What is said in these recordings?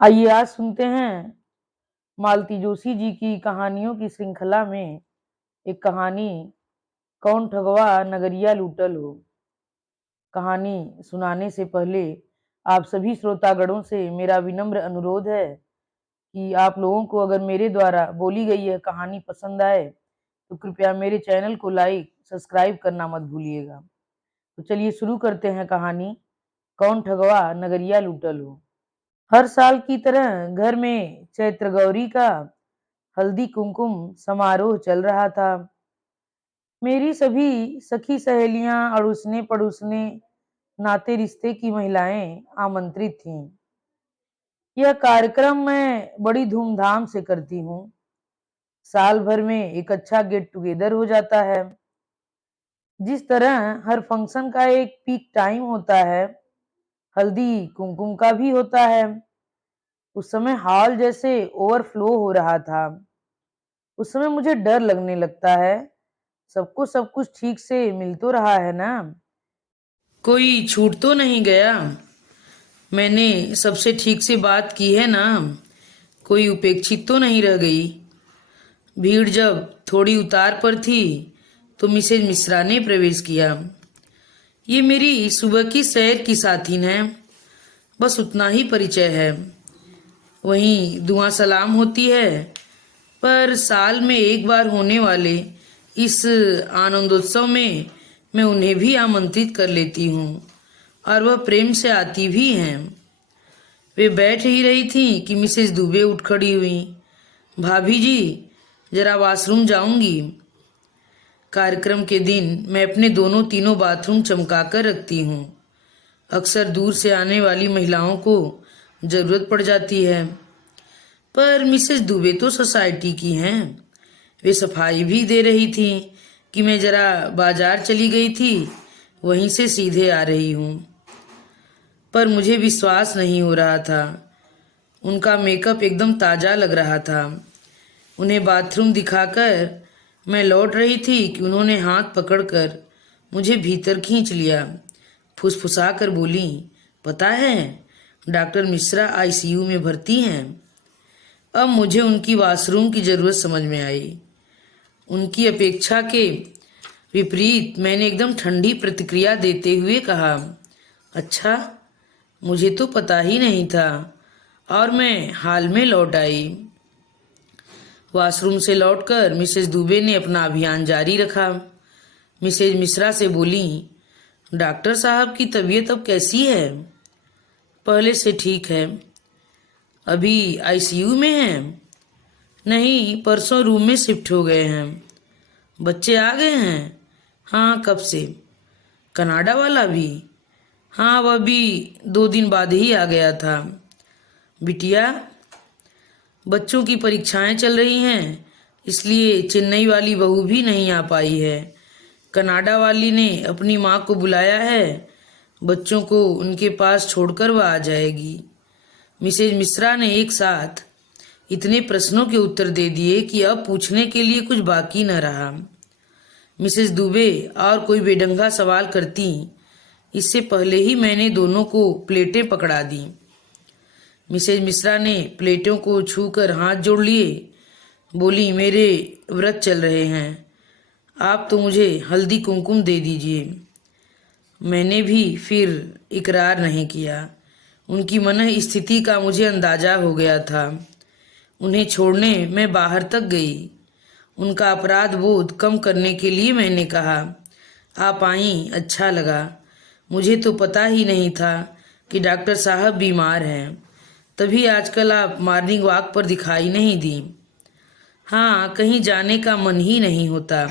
आइए आज सुनते हैं मालती जोशी जी की कहानियों की श्रृंखला में एक कहानी, कौन ठगवा नगरिया लूटल हो। कहानी सुनाने से पहले आप सभी श्रोतागणों से मेरा विनम्र अनुरोध है कि आप लोगों को अगर मेरे द्वारा बोली गई यह कहानी पसंद आए तो कृपया मेरे चैनल को लाइक सब्सक्राइब करना मत भूलिएगा। तो चलिए शुरू करते हैं कहानी, कौन ठगवा नगरिया लूटल हो। हर साल की तरह घर में चैत्र गौरी का हल्दी कुमकुम समारोह चल रहा था। मेरी सभी सखी सहेलियां, अड़ूसने पड़ूसने, नाते रिश्ते की महिलाएं आमंत्रित थीं। यह कार्यक्रम मैं बड़ी धूमधाम से करती हूँ। साल भर में एक अच्छा गेट टुगेदर हो जाता है। जिस तरह हर फंक्शन का एक पीक टाइम होता है, हल्दी कुमकुम का भी होता है। उस समय हॉल जैसे ओवरफ्लो हो रहा था। उस समय मुझे डर लगने लगता है, सबको सब कुछ ठीक से मिल तो रहा है ना, कोई छूट तो नहीं गया, मैंने सबसे ठीक से बात की है ना, कोई उपेक्षित तो नहीं रह गई। भीड़ जब थोड़ी उतार पर थी तो मिसेज मिश्रा ने प्रवेश किया। ये मेरी सुबह की सैर की साथीन है, बस उतना ही परिचय है। वहीं दुआ सलाम होती है, पर साल में एक बार होने वाले इस आनंदोत्सव में मैं उन्हें भी आमंत्रित कर लेती हूँ और वह प्रेम से आती भी हैं। वे बैठ ही रही थीं कि मिसेज दुबे उठ खड़ी हुई। भाभी जी, जरा वॉशरूम जाऊंगी। कार्यक्रम के दिन मैं अपने दोनों तीनों बाथरूम चमका कर रखती हूँ। अक्सर दूर से आने वाली महिलाओं को जरूरत पड़ जाती है। पर मिसेज दुबे तो सोसाइटी की हैं। वे सफाई भी दे रही थी कि मैं जरा बाजार चली गई थी, वहीं से सीधे आ रही हूँ। पर मुझे विश्वास नहीं हो रहा था। उनका मेकअप एकदम ताज़ा लग रहा था। उन्हें बाथरूम दिखाकर मैं लौट रही थी कि उन्होंने हाथ पकड़कर मुझे भीतर खींच लिया। फुसफुसा कर बोली, पता है, डॉक्टर मिश्रा आईसीयू में भर्ती हैं। अब मुझे उनकी वॉशरूम की ज़रूरत समझ में आई। उनकी अपेक्षा के विपरीत मैंने एकदम ठंडी प्रतिक्रिया देते हुए कहा, अच्छा, मुझे तो पता ही नहीं था। और मैं हाल में लौट आई। वॉशरूम से लौटकर मिसेज दुबे ने अपना अभियान जारी रखा। मिसेज मिश्रा से बोली, डॉक्टर साहब की तबीयत अब कैसी है? पहले से ठीक है। अभी आईसीयू में हैं? नहीं, परसों रूम में शिफ्ट हो गए हैं। बच्चे आ गए हैं? हाँ, कब से। कनाडा वाला भी? हाँ, वह भी 2 दिन बाद ही आ गया था। बिटिया, बच्चों की परीक्षाएं चल रही हैं, इसलिए चेन्नई वाली बहू भी नहीं आ पाई है। कनाडा वाली ने अपनी माँ को बुलाया है, बच्चों को उनके पास छोड़कर वह आ जाएगी। मिसेज मिश्रा ने एक साथ इतने प्रश्नों के उत्तर दे दिए कि अब पूछने के लिए कुछ बाकी न रहा। मिसेज दुबे और कोई बेढंगा सवाल करती, इससे पहले ही मैंने दोनों को प्लेटें पकड़ा दी। मिसेज मिश्रा ने प्लेटों को छूकर हाथ जोड़ लिए, बोली, मेरे व्रत चल रहे हैं, आप तो मुझे हल्दी कुमकुम दे दीजिए। मैंने भी फिर इकरार नहीं किया। उनकी मन स्थिति का मुझे अंदाजा हो गया था। उन्हें छोड़ने मैं बाहर तक गई। उनका अपराध बोध कम करने के लिए मैंने कहा, आप आईं, अच्छा लगा। मुझे तो पता ही नहीं था कि डॉक्टर साहब बीमार हैं, तभी आजकल आप मॉर्निंग वॉक पर दिखाई नहीं दी। हाँ, कहीं जाने का मन ही नहीं होता।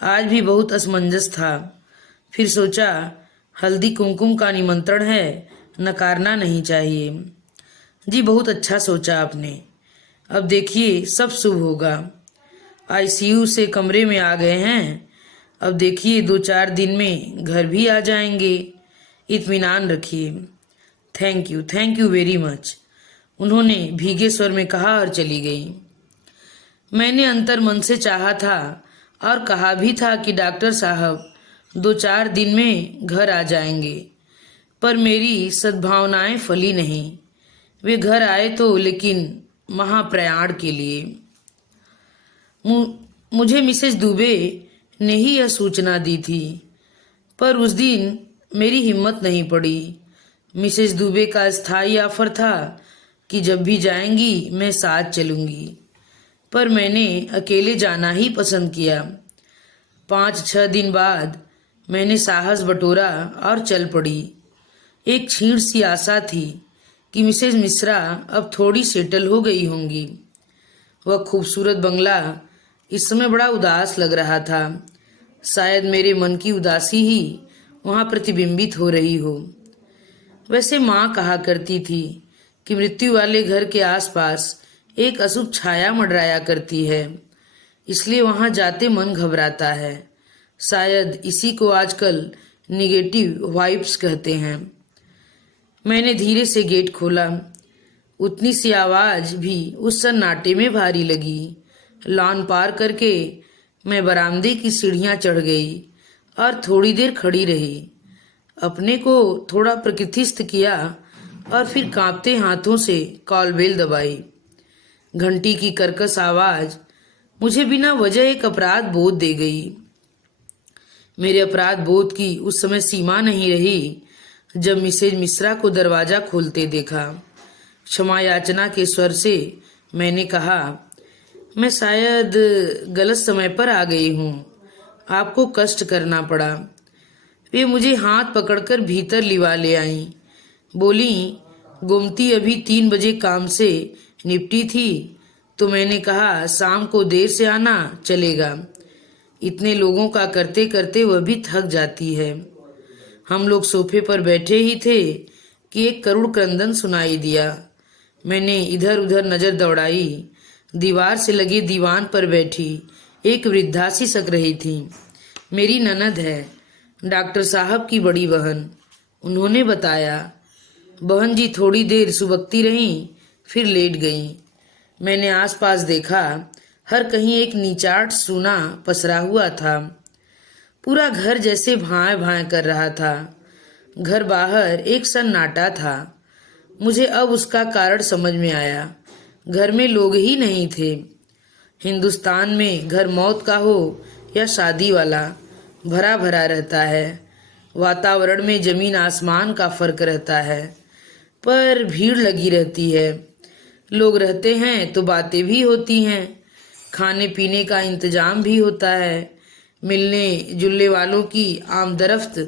आज भी बहुत असमंजस था। फिर सोचा, हल्दी कुमकुम का निमंत्रण है, नकारना नहीं चाहिए। जी, बहुत अच्छा सोचा आपने। अब देखिए, सब शुभ होगा। आईसीयू से कमरे में आ गए हैं, अब देखिए 2-4 दिन में घर भी आ जाएंगे। इत्मीनान रखिए। थैंक यू वेरी मच, उन्होंने भीगे स्वर में कहा और चली गई। मैंने अंतर मन से चाहा था और कहा भी था कि डॉक्टर साहब 2-4 दिन में घर आ जाएंगे, पर मेरी सद्भावनाएं फली नहीं। वे घर आए तो, लेकिन महाप्रयाण के लिए। मुझे मिसेस दुबे ने ही यह सूचना दी थी, पर उस दिन मेरी हिम्मत नहीं पड़ी। मिसेस दुबे का स्थायी ऑफर था कि जब भी जाएंगी मैं साथ चलूंगी, पर मैंने अकेले जाना ही पसंद किया। 5-6 दिन बाद मैंने साहस बटोरा और चल पड़ी। एक क्षीण सी आशा थी कि मिसेस मिश्रा अब थोड़ी सेटल हो गई होंगी। वह खूबसूरत बंगला इस समय बड़ा उदास लग रहा था। शायद मेरे मन की उदासी ही वहाँ प्रतिबिंबित हो रही हो। वैसे माँ कहा करती थी कि मृत्यु वाले घर के आसपास एक अशुभ छाया मंडराया करती है, इसलिए वहाँ जाते मन घबराता है। शायद इसी को आजकल निगेटिव वाइब्स कहते हैं। मैंने धीरे से गेट खोला। उतनी सी आवाज भी उस सन्नाटे में भारी लगी। लॉन पार करके मैं बरामदे की सीढ़ियां चढ़ गई और थोड़ी देर खड़ी रही। अपने को थोड़ा प्रकृतिस्थ किया और फिर कांपते हाथों से कॉल बेल दबाई। घंटी की कर्कश आवाज मुझे बिना वजह एक अपराध बोध दे गई। मेरे अपराध बोध की उस समय सीमा नहीं रही जब मिसेज मिश्रा को दरवाजा खोलते देखा। क्षमा याचना के स्वर से मैंने कहा, मैं शायद गलत समय पर आ गई हूँ, आपको कष्ट करना पड़ा। वे मुझे हाथ पकड़कर भीतर लिवा ले आईं। बोली, गोमती अभी 3 बजे काम से निपटी थी तो मैंने कहा शाम को देर से आना चलेगा। इतने लोगों का करते करते वह भी थक जाती है। हम लोग सोफे पर बैठे ही थे कि एक करुण क्रंदन सुनाई दिया। मैंने इधर उधर नजर दौड़ाई। दीवार से लगे दीवान पर बैठी एक वृद्धा सी सक रही थी। मेरी ननद है, डॉक्टर साहब की बड़ी बहन, उन्होंने बताया। बहन जी थोड़ी देर सुबकती रहीं, फिर लेट गईं। मैंने आसपास देखा, हर कहीं एक नीचाट सूना पसरा हुआ था। पूरा घर जैसे भाएं भाएं कर रहा था। घर बाहर एक सन्नाटा था। मुझे अब उसका कारण समझ में आया। घर में लोग ही नहीं थे। हिंदुस्तान में घर मौत का हो या शादी वाला, भरा भरा रहता है। वातावरण में जमीन आसमान का फर्क रहता है, पर भीड़ लगी रहती है। लोग रहते हैं तो बातें भी होती हैं, खाने पीने का इंतजाम भी होता है, मिलने जुलने वालों की आमदरफ्त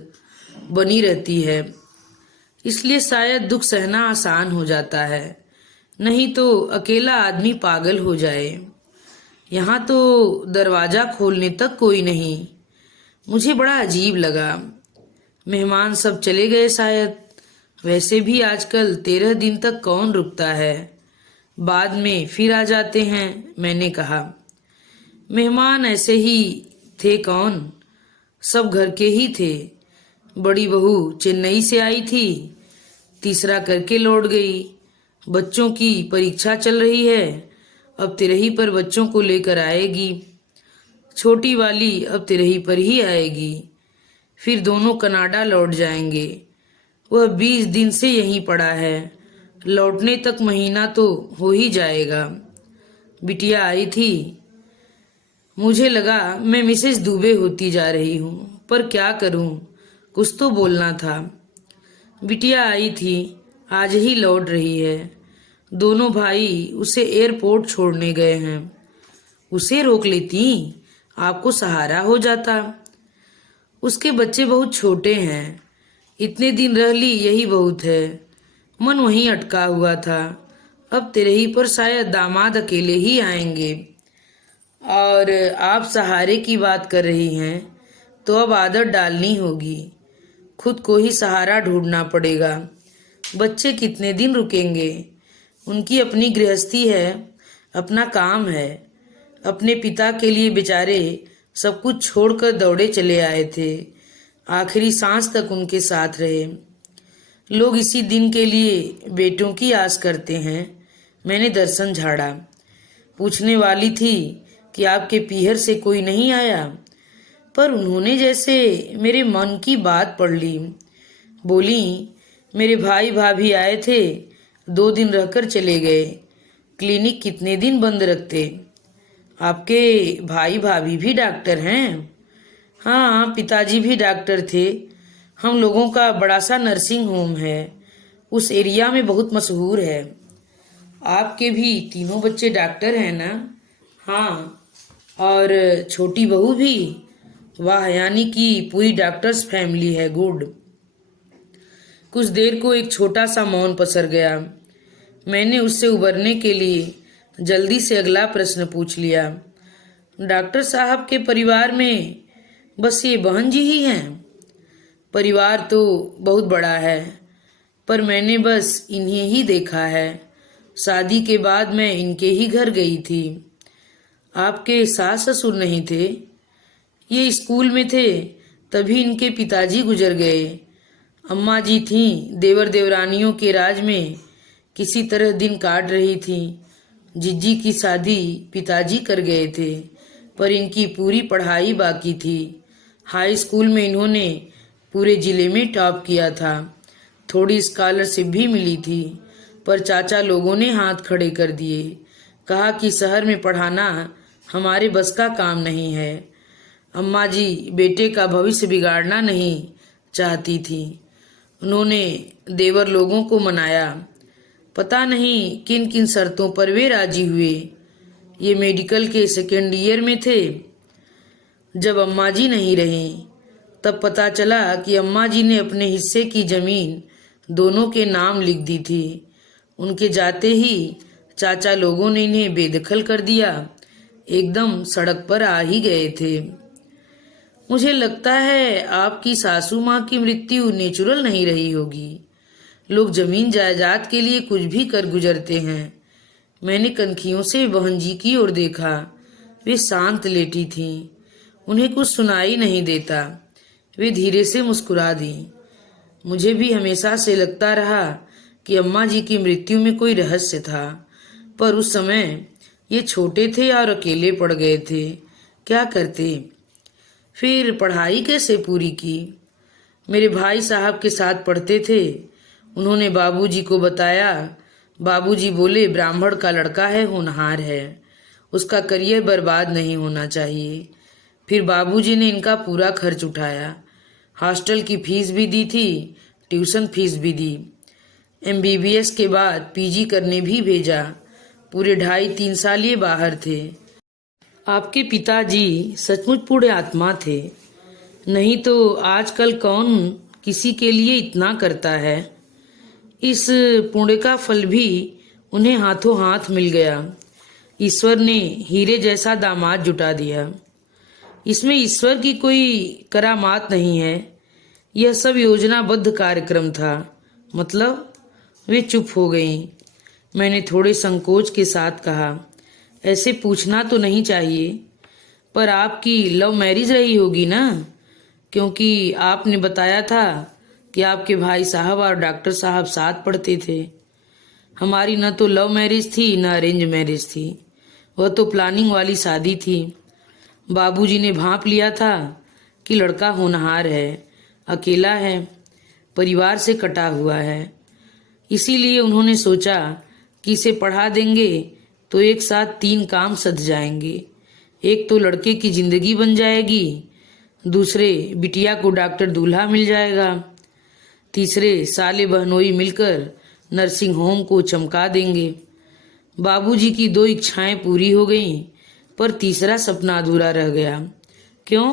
बनी रहती है। इसलिए शायद दुख सहना आसान हो जाता है, नहीं तो अकेला आदमी पागल हो जाए। यहाँ तो दरवाजा खोलने तक कोई नहीं। मुझे बड़ा अजीब लगा। मेहमान सब चले गए शायद। वैसे भी आजकल 13 दिन तक कौन रुकता है, बाद में फिर आ जाते हैं। मैंने कहा, मेहमान ऐसे ही थे कौन, सब घर के ही थे। बड़ी बहू चेन्नई से आई थी, तीसरा करके लौट गई। बच्चों की परीक्षा चल रही है, अब तिरही पर बच्चों को लेकर आएगी। छोटी वाली अब तिरही पर ही आएगी। फिर दोनों कनाडा लौट जाएंगे। वह 20 दिन से यहीं पड़ा है, लौटने तक महीना तो हो ही जाएगा। बिटिया आई थी। मुझे लगा मैं मिसेस दुबे होती जा रही हूँ, पर क्या करूँ, कुछ तो बोलना था। बिटिया आई थी, आज ही लौट रही है। दोनों भाई उसे एयरपोर्ट छोड़ने गए हैं। उसे रोक लेती, आपको सहारा हो जाता। उसके बच्चे बहुत छोटे हैं, इतने दिन रह ली यही बहुत है। मन वहीं अटका हुआ था। अब तिरही पर शायद दामाद अकेले ही आएंगे। और आप सहारे की बात कर रही हैं, तो अब आदत डालनी होगी। खुद को ही सहारा ढूंढना पड़ेगा। बच्चे कितने दिन रुकेंगे, उनकी अपनी गृहस्थी है, अपना काम है। अपने पिता के लिए बेचारे सब कुछ छोड़कर दौड़े चले आए थे, आखिरी सांस तक उनके साथ रहे। लोग इसी दिन के लिए बेटों की आस करते हैं। मैंने दर्शन झाड़ा। पूछने वाली थी कि आपके पीहर से कोई नहीं आया, पर उन्होंने जैसे मेरे मन की बात पढ़ ली। बोली, मेरे भाई भाभी आए थे, 2 दिन रहकर चले गए। क्लिनिक कितने दिन बंद रखते? आपके भाई भाभी भी डॉक्टर हैं? हाँ, पिताजी भी डॉक्टर थे। हम लोगों का बड़ा सा नर्सिंग होम है, उस एरिया में बहुत मशहूर है। आपके भी तीनों बच्चे डॉक्टर हैं ना? हाँ, और छोटी बहू भी? वाह, यानी कि पूरी डॉक्टर्स फैमिली है। गुड। कुछ देर को एक छोटा सा मौन पसर गया। मैंने उससे उबरने के लिए जल्दी से अगला प्रश्न पूछ लिया। डॉक्टर साहब के परिवार में बस ये बहन जी ही हैं? परिवार तो बहुत बड़ा है, पर मैंने बस इन्हें ही देखा है। शादी के बाद मैं इनके ही घर गई थी। आपके सास ससुर नहीं थे? ये स्कूल में थे, तभी इनके पिताजी गुजर गए। अम्मा जी थीं, देवर देवरानियों के राज में किसी तरह दिन काट रही थीं। जिज्जी की शादी पिताजी कर गए थे, पर इनकी पूरी पढ़ाई बाकी थी। हाई स्कूल में इन्होंने पूरे जिले में टॉप किया था। थोड़ी स्कॉलरशिप भी मिली थी, पर चाचा लोगों ने हाथ खड़े कर दिए। कहा कि शहर में पढ़ाना हमारे बस का काम नहीं है। अम्मा जी बेटे का भविष्य बिगाड़ना नहीं चाहती थी। उन्होंने देवर लोगों को मनाया। पता नहीं किन किन शर्तों पर वे राजी हुए। ये मेडिकल के सेकेंड ईयर में थे जब अम्मा जी नहीं रहीं। तब पता चला कि अम्मा जी ने अपने हिस्से की जमीन दोनों के नाम लिख दी थी। उनके जाते ही चाचा लोगों ने इन्हें बेदखल कर दिया। एकदम सड़क पर आ ही गए थे। मुझे लगता है आपकी सासू माँ की मृत्यु नेचुरल नहीं रही होगी। लोग जमीन जायदाद के लिए कुछ भी कर गुजरते हैं। मैंने कनखियों से बहन जी की ओर देखा। वे शांत लेटी थीं। उन्हें कुछ सुनाई नहीं देता। वे धीरे से मुस्कुरा दी। मुझे भी हमेशा से लगता रहा कि अम्मा जी की मृत्यु में कोई रहस्य था, पर उस समय ये छोटे थे और अकेले पड़ गए थे। क्या करते? फिर पढ़ाई कैसे पूरी की? मेरे भाई साहब के साथ पढ़ते थे। उन्होंने बाबूजी को बताया। बाबूजी बोले ब्राह्मण का लड़का है, होनहार है, उसका करियर बर्बाद नहीं होना चाहिए। फिर बाबूजी ने इनका पूरा खर्च उठाया। हॉस्टल की फीस भी दी थी, ट्यूशन फीस भी दी। MBBS के बाद PG करने भी भेजा। पूरे 2.5-3 साल ये बाहर थे। आपके पिताजी सचमुच पूरे आत्मा थे। नहीं तो आजकल कौन किसी के लिए इतना करता है। इस पुण्य का फल भी उन्हें हाथों हाथ मिल गया। ईश्वर ने हीरे जैसा दामाद जुटा दिया। इसमें ईश्वर की कोई करामात नहीं है। यह सब योजनाबद्ध कार्यक्रम था। मतलब? वे चुप हो गईं। मैंने थोड़े संकोच के साथ कहा, ऐसे पूछना तो नहीं चाहिए, पर आपकी लव मैरिज रही होगी ना? क्योंकि आपने बताया था कि आपके भाई साहब और डॉक्टर साहब साथ पढ़ते थे। हमारी न तो लव मैरिज थी न अरेंज मैरिज थी। वह तो प्लानिंग वाली शादी थी। बाबूजी ने भांप लिया था कि लड़का होनहार है, अकेला है, परिवार से कटा हुआ है। इसीलिए उन्होंने सोचा कि इसे पढ़ा देंगे तो एक साथ 3 काम सध जाएंगे। एक तो लड़के की जिंदगी बन जाएगी, दूसरे बिटिया को डॉक्टर दूल्हा मिल जाएगा, तीसरे साले बहनोई मिलकर नर्सिंग होम को चमका देंगे। बाबूजी की 2 इच्छाएं पूरी हो गईं, पर तीसरा सपना अधूरा रह गया। क्यों?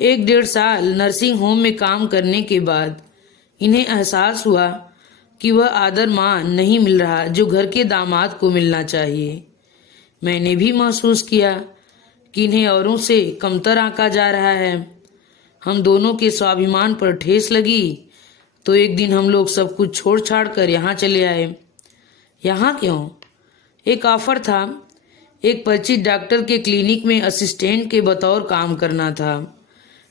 1-1.5 साल नर्सिंग होम में काम करने के बाद इन्हें एहसास हुआ कि वह आदर मान नहीं मिल रहा जो घर के दामाद को मिलना चाहिए। मैंने भी महसूस किया कि इन्हें औरों से कमतर आंका जा रहा है। हम दोनों के स्वाभिमान पर ठेस लगी तो एक दिन हम लोग सब कुछ छोड़ छाड़ कर यहाँ चले आए। यहाँ क्यों? एक ऑफर था। एक परिचित डॉक्टर के क्लिनिक में असिस्टेंट के बतौर काम करना था।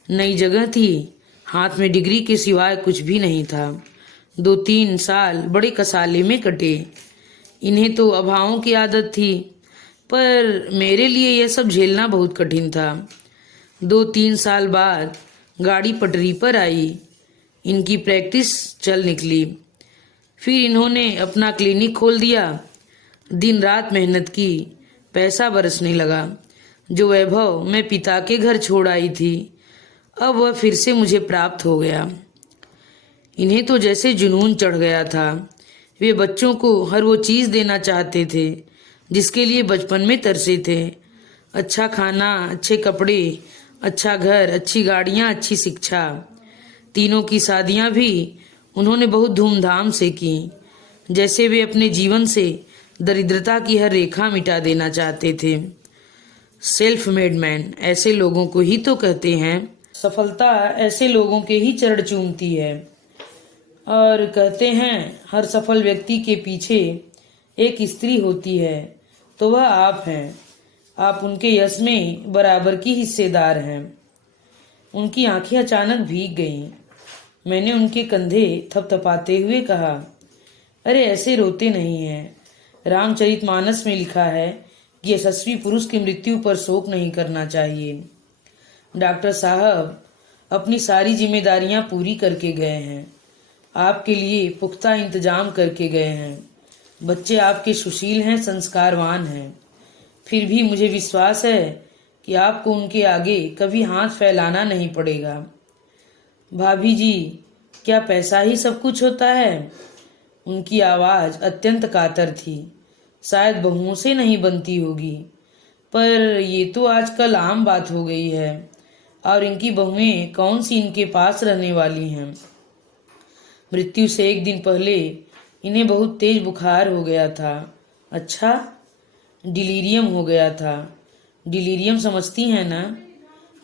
नई जगह थी, हाथ में डिग्री के सिवाय कुछ भी नहीं था। 2-3 साल बड़े कसाले में कटे। इन्हें तो अभावों की आदत थी, पर मेरे लिए यह सब झेलना बहुत कठिन था। 2-3 साल बाद गाड़ी पटरी पर आई। इनकी प्रैक्टिस चल निकली। फिर इन्होंने अपना क्लिनिक खोल दिया। दिन रात मेहनत की, पैसा बरसने लगा। जो वैभव मैं पिता के घर छोड़ आई थी, अब वह फिर से मुझे प्राप्त हो गया। इन्हें तो जैसे जुनून चढ़ गया था। वे बच्चों को हर वो चीज़ देना चाहते थे जिसके लिए बचपन में तरसे थे। अच्छा खाना, अच्छे कपड़े, अच्छा घर, अच्छी गाड़ियाँ, अच्छी शिक्षा। तीनों की शादियाँ भी उन्होंने बहुत धूमधाम से की, जैसे वे अपने जीवन से दरिद्रता की हर रेखा मिटा देना चाहते थे। सेल्फ मेड मैन ऐसे लोगों को ही तो कहते हैं। सफलता ऐसे लोगों के ही चरण चूमती है। और कहते हैं हर सफल व्यक्ति के पीछे एक स्त्री होती है, तो वह आप हैं। आप उनके यश में बराबर की हिस्सेदार हैं। उनकी आंखें अचानक भीग गईं। मैंने उनके कंधे थपथपाते हुए कहा, अरे ऐसे रोते नहीं हैं। रामचरितमानस में लिखा है कि यशस्वी पुरुष की मृत्यु पर शोक नहीं करना चाहिए। डॉक्टर साहब अपनी सारी जिम्मेदारियां पूरी करके गए हैं, आपके लिए पुख्ता इंतजाम करके गए हैं। बच्चे आपके सुशील हैं, संस्कारवान हैं। फिर भी मुझे विश्वास है कि आपको उनके आगे कभी हाथ फैलाना नहीं पड़ेगा। भाभी जी, क्या पैसा ही सब कुछ होता है? उनकी आवाज़ अत्यंत कातर थी। शायद बहुओं से नहीं बनती होगी, पर ये तो आजकल आम बात हो गई है। और इनकी बहुएं कौन सी इनके पास रहने वाली हैं? मृत्यु से एक दिन पहले इन्हें बहुत तेज बुखार हो गया था। अच्छा, डिलीरियम हो गया था। डिलीरियम समझती हैं ना?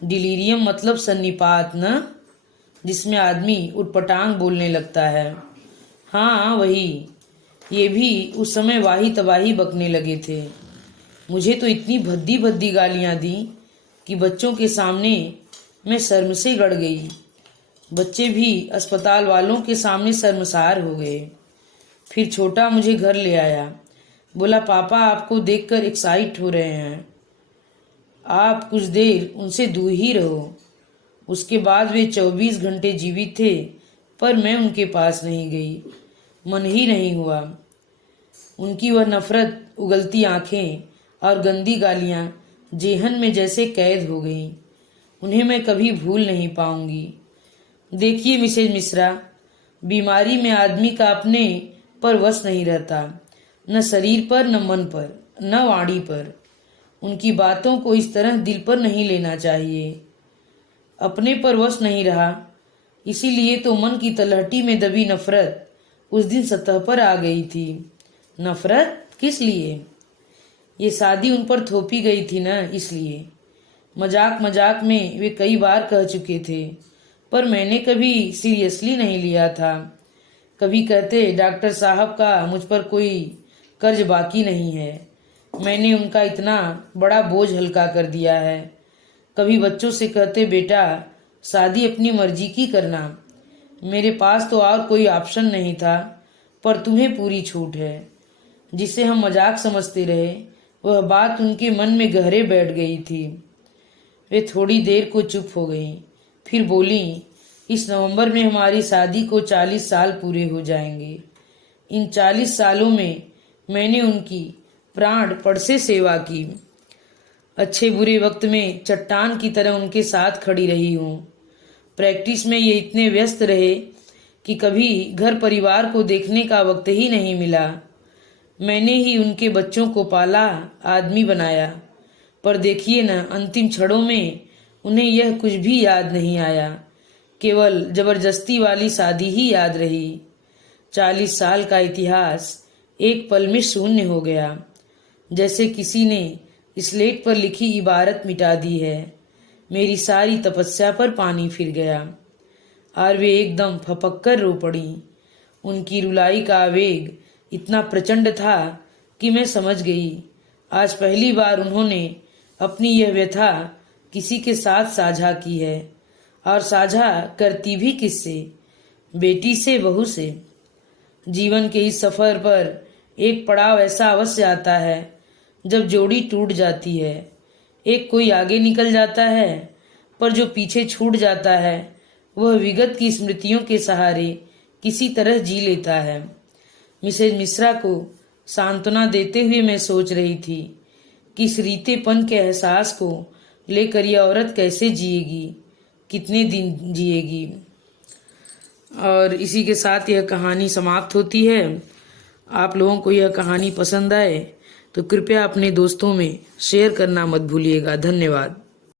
डिलीरियम मतलब सन्निपात न, जिसमें आदमी उटपटांग बोलने लगता है। हाँ वही। ये भी उस समय वाही तबाही बकने लगे थे। मुझे तो इतनी भद्दी भद्दी गालियां दी कि बच्चों के सामने मैं शर्म से गड़ गई। बच्चे भी अस्पताल वालों के सामने शर्मसार हो गए। फिर छोटा मुझे घर ले आया। बोला, पापा आपको देखकर एक्साइट हो रहे हैं, आप कुछ देर उनसे दूर ही रहो। उसके बाद वे 24 घंटे जीवित थे, पर मैं उनके पास नहीं गई। मन ही नहीं हुआ। उनकी वह नफरत, उगलती आंखें और गंदी गालियां जेहन में जैसे कैद हो गईं। उन्हें मैं कभी भूल नहीं पाऊंगी। देखिए मिसेज मिश्रा, बीमारी में आदमी का अपने पर वश नहीं रहता, न शरीर पर, न मन पर, न वाणी पर। उनकी बातों को इस तरह दिल पर नहीं लेना चाहिए। अपने पर वश नहीं रहा, इसीलिए तो मन की तलहटी में दबी नफरत उस दिन सतह पर आ गई थी। नफरत किस लिए? ये शादी उन पर थोपी गई थी ना, इसलिए। मजाक मजाक में वे कई बार कह चुके थे, पर मैंने कभी सीरियसली नहीं लिया था। कभी कहते, डॉक्टर साहब का मुझ पर कोई कर्ज बाकी नहीं है, मैंने उनका इतना बड़ा बोझ हल्का कर दिया है। कभी बच्चों से कहते, बेटा शादी अपनी मर्जी की करना, मेरे पास तो और कोई ऑप्शन नहीं था, पर तुम्हें पूरी छूट है। जिसे हम मजाक समझते रहे, वह बात उनके मन में गहरे बैठ गई थी। वे थोड़ी देर को चुप हो गईं, फिर बोली, इस नवंबर में हमारी शादी को 40 साल पूरे हो जाएंगे। इन 40 सालों में मैंने उनकी प्राण पड़ से सेवा की। अच्छे बुरे वक्त में चट्टान की तरह उनके साथ खड़ी रही हूँ। प्रैक्टिस में ये इतने व्यस्त रहे कि कभी घर परिवार को देखने का वक्त ही नहीं मिला। मैंने ही उनके बच्चों को पाला, आदमी बनाया, पर देखिए न, अंतिम क्षणों में उन्हें यह कुछ भी याद नहीं आया। केवल जबरदस्ती वाली शादी ही याद रही। 40 साल का इतिहास एक पल में शून्य हो गया, जैसे किसी ने स्लेट पर लिखी इबारत मिटा दी है। मेरी सारी तपस्या पर पानी फिर गया और वे एकदम फपक कर रो पड़ी। उनकी रुलाई का आवेग इतना प्रचंड था कि मैं समझ गई, आज पहली बार उन्होंने अपनी यह व्यथा किसी के साथ साझा की है, और साझा करती भी किससे? बेटी से, बहू से। जीवन के इस सफर पर एक पड़ाव ऐसा अवश्य आता है जब जोड़ी टूट जाती है। एक कोई आगे निकल जाता है, पर जो पीछे छूट जाता है वह विगत की स्मृतियों के सहारे किसी तरह जी लेता है। मिसेज मिश्रा को सांत्वना देते हुए मैं सोच रही थी कि इस रीतेपन के एहसास को लेकर यह औरत कैसे जिएगी, कितने दिन जिएगी। और इसी के साथ यह कहानी समाप्त होती है। आप लोगों को यह कहानी पसंद आए तो कृपया अपने दोस्तों में शेयर करना मत भूलिएगा। धन्यवाद।